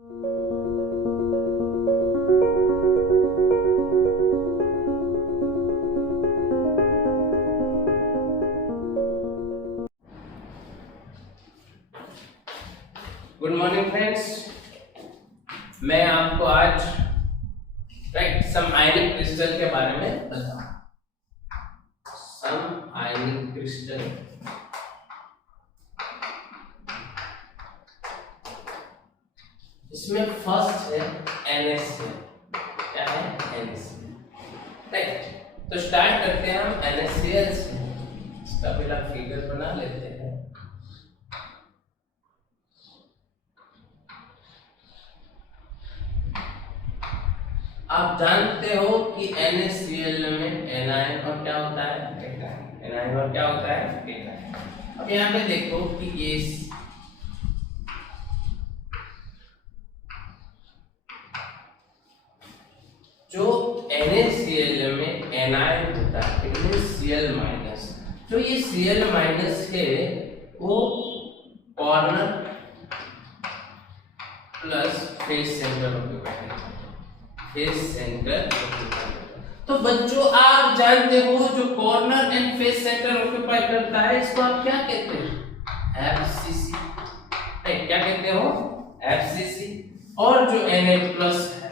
Good morning friends, मैं आपको आज सम आयनिक क्रिस्टल के बारे में बताऊंगा। सम आयनिक क्रिस्टल, इसमें फर्स्ट है NaCl। क्या है? NaCl। राइट, तो स्टार्ट करते हैं हम NaCl से। इसका पहला फिगर बना लेते हैं। आप जानते हो कि NaCl में एनायन और क्या होता है? कैटायन। एनायन और क्या होता है? कैटायन। अब यहाँ पे देखो कि ये जो NaCl में एनायन होता है, Cl माइनस, जो ये Cl माइनस है वो corner plus face centre occupy करता है। Face centre occupy. तो बच्चों आप जानते हो जो corner and face centre occupy करता है इसको आप क्या कहते हैं? FCC। क्या कहते हो? FCC। और जो Na प्लस है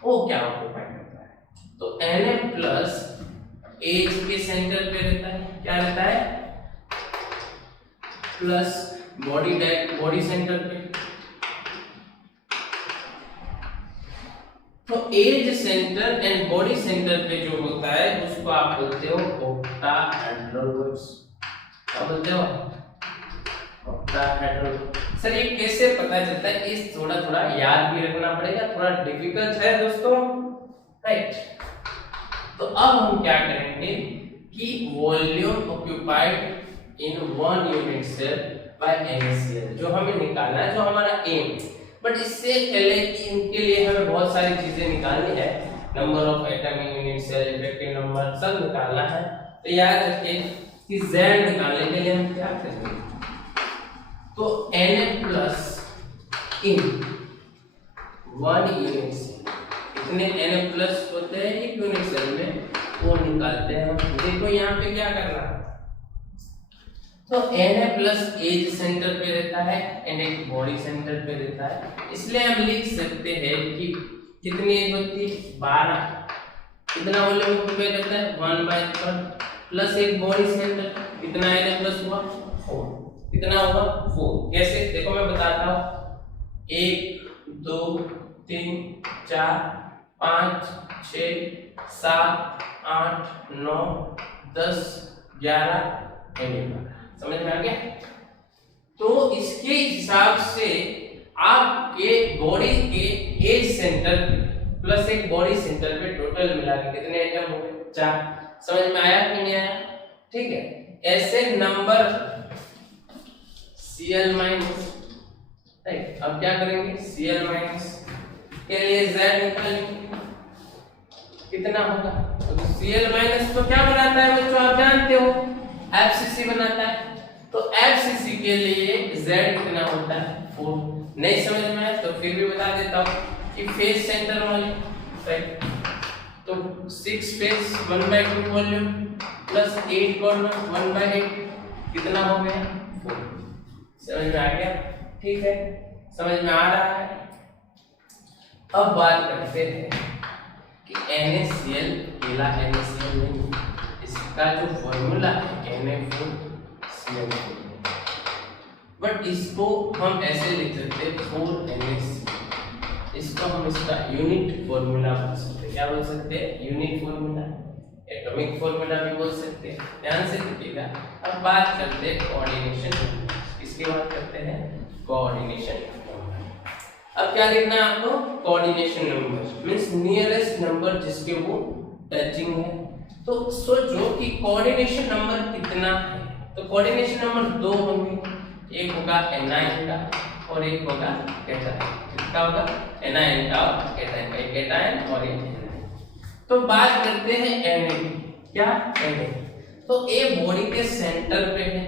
वो क्या ऑक्यूपाई करता है? तो Na प्लस एज के सेंटर पे रहता है। क्या रहता है? प्लस बॉडी सेंटर पे। तो edge centre and body centre पे जो होता है उसको आप बोलते हो ऑक्टाहेड्रल। क्या बोलते हो? ऑक्टाहेड्रल। सर ये कैसे पता चलता है? इस थोड़ा थोड़ा याद भी रखना पड़ेगा, थोड़ा डिफिकल्ट है दोस्तों। राइट, तो अब हम क्या करेंगे कि volume occupied in one unit cell by NaCl जो हमें निकालना है, जो हमारा एम। बट इससे पहले कि इनके लिए हमें बहुत सारी चीजें निकालनी है, number of atom in unit cell, effective number, सब निकालना है। तो याद रखिए कि Z निकालने के लिए हम क्या करेंगे? तो Na plus in one unit cell, इतने Na प्लस होते हैं एक यूनिट सेल में, वो निकालते हैं। देखो यहाँ पे क्या करना है, तो Na प्लस एज सेंटर पे रहता है एंड एक बॉडी सेंटर पे रहता है। इसलिए हम लिख सकते हैं कि कितनी एज होती है? 12। कितना वॉल्यूम ऑक्यूपाई करता है? 1/3 प्लस एक बॉडी सेंटर। कितना Na प्लस हुआ? 4। कितना हुआ? 4। कैसे? देखो मैं बताता हूँ। 1 2 3 4 5 6 7 8 9 10 11 11। समझ में आ गया? तो इसके हिसाब से आपके बॉडी के एज सेंटर प्लस एक बॉडी सेंटर पे टोटल मिला के कितने एटम हो गए? 4। समझ में आया कि नहीं आया? ठीक है। ऐसे नंबर Cl माइनस। राइट, अब क्या करेंगे? Cl माइनस के लिए Z निकालेंगे। कितना होगा? तो Cl माइनस तो क्या बनाता है बच्चों? आप जानते हो, FCC बनाता है। तो FCC के लिए Z कितना होता है? 4। नहीं समझ में आया तो फिर भी बता देता हूँ कि फेस सेंटर वाले, राइट, तो 6 फेस 1/2 वॉल्यूम प्लस 8 कॉर्नर 1/8 कितना हो गया? 4। समझ में आ गया? ठीक है, समझ में आ रहा है। अब बात करते हैं कि NaCl अकेला NaCl नहीं, इसका जो फॉर्मूला है Na4Cl। बट इसको हम ऐसे लिख सकते हैं 4NaCl। इसको हम इसका यूनिट फॉर्मूला बोल सकते हैं। क्या बोल सकते हैं? यूनिट फॉर्मूला, एटॉमिक फॉर्मूला भी बोल सकते हैं। ध्यान से देखिएगा। अब बात करते हैं कोऑर्डिनेशन। इसकी बात करते हैं कोऑर्डिनेशन। अब क्या लिखना है आपको? Coordination number means nearest number जिसके वो टचिंग है। तो सोचो कि कोऑर्डिनेशन नंबर कितना है। तो कोऑर्डिनेशन नंबर 2 होंगे, एक होगा एनायन का और एक होगा कैटायन। किसका होगा? एनायन का और कैटायन का। एक कैटायन और एक एनायन। तो बात करते हैं Na। क्या? Na। तो ए बॉडी के सेंटर पे है,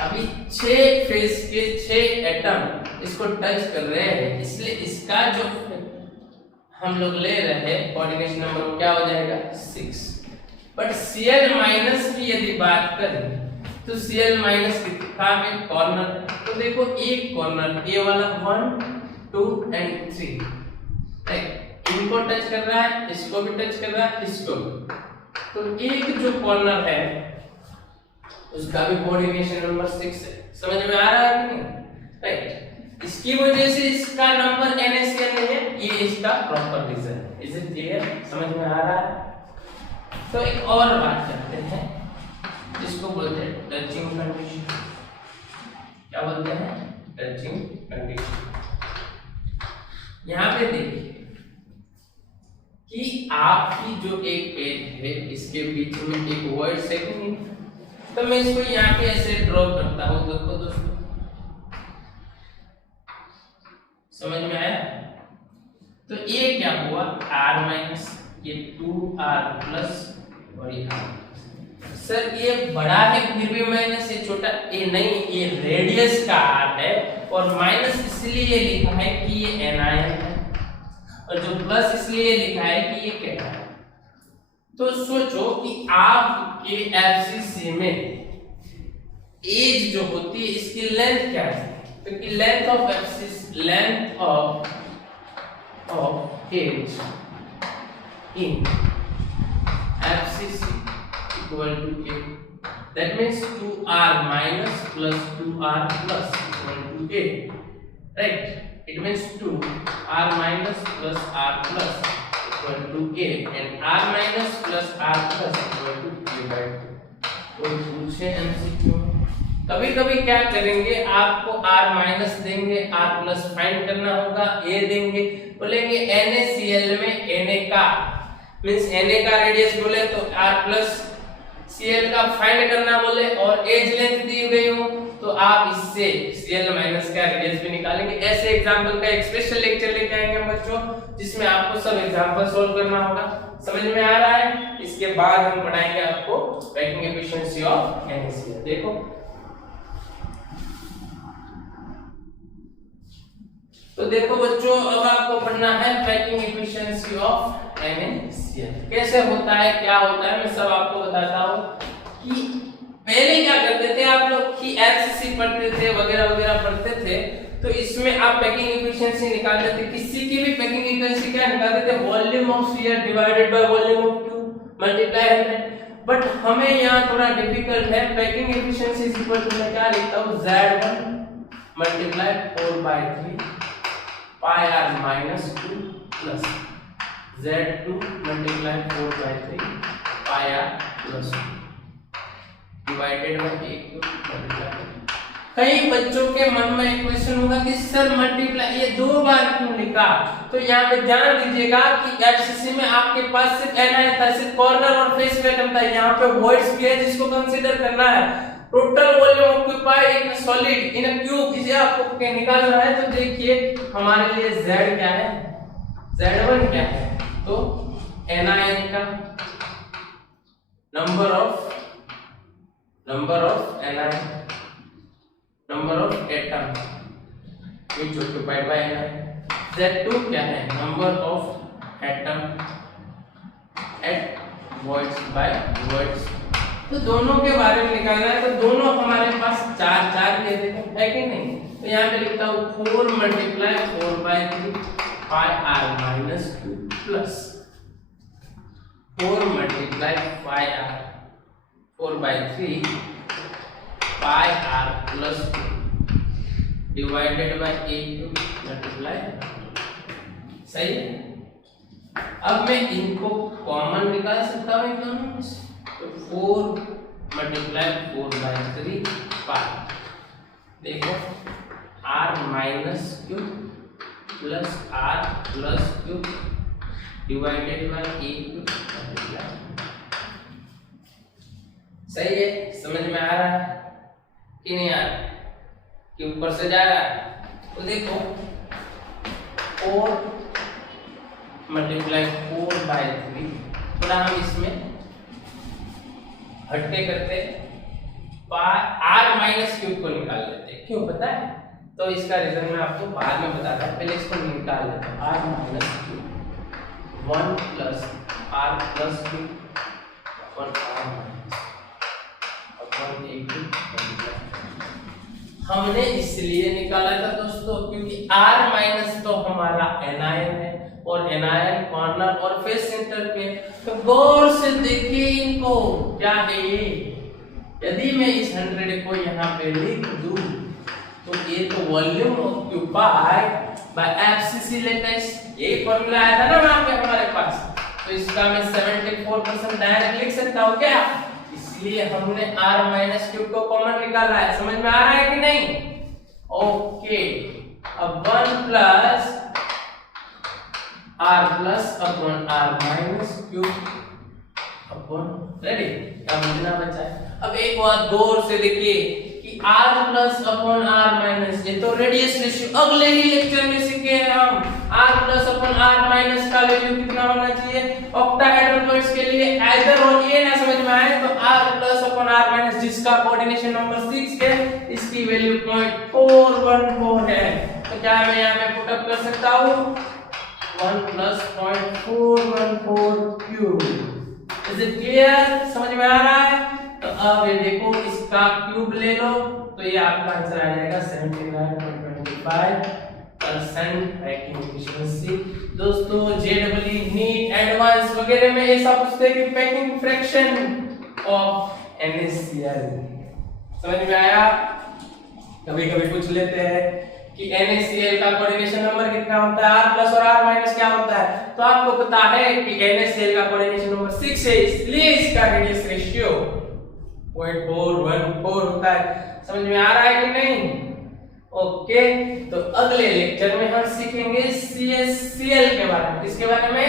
अभी 6 फेज के 6 एटम इसको टच कर रहे हैं, इसलिए इसका जो हम लोग ले रहे हैं कोऑर्डिनेशन नंबर वो क्या हो जाएगा 6। बट Cl माइनस की यदि बात करें तो Cl माइनस का में कॉर्नर, तो देखो एक कॉर्नर ए वाला 1 2 एंड 3, राइट, इनको टच कर रहा है, इसको भी टच कर रहा है, इसको भी। तो एक जो कॉर्नर है उसका भी कोऑर्डिनेशन नंबर 6 है। समझ में आ रहा है कि नहीं, राइट। इसकी वजह से इसका नंबर NaCl नहीं है, ये इसका प्रॉपर रीजन है। Is it clear? समझ में आ रहा है? तो एक और बात करते हैं जिसको बोलते हैं टचिंग कंडीशन। क्या बोलते हैं? Touching condition. यहां पे देखिए कि आपकी जो एक पेज है इसके बीच में एक वर्ड सेटिंग है, तो मैं इसको यहाँ पे ऐसे ड्रॉ करता हूँ। देखो दोस्तों, समझ में आया? तो ये क्या हुआ R माइनस, ये 2R प्लस और ये R। सर ये बड़ा है फिर भी माइनस, ये छोटा ये नहीं, ये रेडियस का R है और माइनस इसलिए लिखा है कि ये एनायन है और जो प्लस इसलिए लिखा है कि ये कैटायन है। तो सोचो कि आपके एफसीसी में एज जो होती है इसकी लेंथ क्या है, तो कि length of FCC, length of edge in FCC equal to A, that means 2R minus plus 2R plus equal to A, right. It means 2R minus plus R plus equal to A and R minus plus R plus equal to A by 2। तो पूछे MCQ कभी कभी क्या करेंगे, आपको R minus देंगे, R plus find करना होगा, A देंगे, बोलेंगे NaCl में Na का मींस Na का रेडियस बोले तो R प्लस Cl का फाइंड करना बोले और एज लेंथ दी गई हो तो आप इससे Cl माइनस का रेडियस भी निकालेंगे। ऐसे एग्जांपल का एक स्पेशल लेक्चर लेके आएंगे हम बच्चों, जिसमें आपको सब एग्जांपल सॉल्व करना होगा। समझ में आ रहा है? इसके बाद हम पढ़ाएंगे आपको पैकिंग एफिशिएंसी ऑफ NaCl। देखो तो देखो बच्चों, अब आपको पढ़ना है पैकिंग एफिशिएंसी ऑफ NaCl। कैसे होता है, क्या होता है, मैं सब आपको बताता हूँ कि पहले क्या करते थे आप लोग कि एफसीसी पढ़ते थे वगैरह वगैरह पढ़ते थे, तो इसमें आप पैकिंग एफिशिएंसी निकालते थे। किसी की भी पैकिंग एफिशिएंसी क्या निकालते थे, volume of sphere divided by volume of tube multiply 100। But हमें यहाँ थोड़ा डिफिकल्ट है, packing efficiency is equal to, मैं क्या लिखता हूँ, Z1 multiply 4/3 pi R minus 2 plus Z2 multiply 4/3 pi R plus 2 divided by 1 multiply. कई बच्चों के मन में एक क्वेश्चन होगा कि सर मल्टीप्लाई ये 2 बार क्यों लिखा, तो यहाँ पे ध्यान दीजिएगा कि एफसीसी में आपके पास सिर्फ एनायन था, सिर्फ कॉर्नर और फेस पैटर्न था। यहाँ पे वॉइड्स भी है जिसको कंसीडर करना है। Total volume occupied in solid in a cube, इसे आपको निकालना है। तो देखिए हमारे लिए Z क्या है, Z1 क्या है, तो एनायन का number of anion, number of atom which occupied by anion। Z2 क्या है, number of atom at voids by voids। तो दोनों के बारे में निकालना है, तो दोनों हमारे पास 4 दे देते है कि नहीं। तो यहाँ पे लिखता हूँ 4 multiply 4/3 pi R minus 2 plus 4 multiply pi R 4/3 pi R plus 2 divided by 1 multiply. सही है। अब मैं इनको कॉमन निकाल सकता हूँ दोनों, तो 4 मल्टीप्लाई 4/3 पाई, देखो R minus cube plus R plus cube divided by 1 multiply. सही है, समझ में आ रहा है कि नहीं आ रहा है, कि ऊपर से जा रहा है। तो देखो 4 मल्टीप्लाई 4/3, थोड़ा हम इसमें हटके करते, आर माइनस क्यूब को निकाल लेते हैं। क्यों पता है? तो इसका रीजन मैं आपको बाद में बताता हूँ, पहले इसको निकाल लेते हैं। R minus cube 1 plus R plus cube और आर माइनस अपन एक हमने इसलिए निकाला था दोस्तों क्योंकि आर माइनस तो हमारा एनायन है और एनायन कॉर्नर और फेस सेंटर पे। तो गौर से देखिए इनको, क्या है ये? यदि मैं इस 100 को यहाँ पे लिख दूं तो ये तो volume occupied by FCC latest, ये फॉर्मूला आया था ना वहां पे हमारे पास। तो इसका मैं 74% डायरेक्ट लिख सकता हूँ क्या? इसलिए हमने r माइनस क्यूब को कॉमन निकाला है। समझ में आ रहा है कि नहीं? ओके, अब 1 plus r plus upon r minus cube upon, ready? अब कितना बचा है? अब एक बात गौर से देखिए कि r plus upon r minus, ये तो रेडियस रेशियो अगले ही लेक्चर में सीखे हैं हम। r plus upon r minus का वैल्यू कितना होना चाहिए ऑक्टाहेड्रल पॉइंट्स के लिए? आइदर और ये ना समझ में आए तो r plus upon r minus जिसका कोऑर्डिनेशन नंबर 6 है, इसकी वैल्यू 0.414 है। तो क्या मैं यहां पे पुट अप कर सकता हूं? 1 plus 0.414 cube. Is it clear? समझ में आ रहा है? तो अब ये देखो, इसका क्यूब ले लो तो ये आपका आंसर आ जाएगा 79.25% पैकिंग एफिशिएंसी। दोस्तों जेडब्ल्यू नीट एडवांस वगैरह में ऐसा पूछते हैं कि पैकिंग फ्रैक्शन ऑफ NaCl। समझ में आया? कभी-कभी पूछ लेते हैं कि NaCl का कोऑर्डिनेशन नंबर कितना होता है, r प्लस और r माइनस क्या होता है? तो आपको पता है कि NaCl का कोऑर्डिनेशन नंबर 6 है, इसलिए इसका रेडियस रेशियो 0.414 होता है। समझ में आ रहा है कि नहीं? ओके, तो अगले लेक्चर में हम सीखेंगे CaCl के बारे में। किसके बारे में?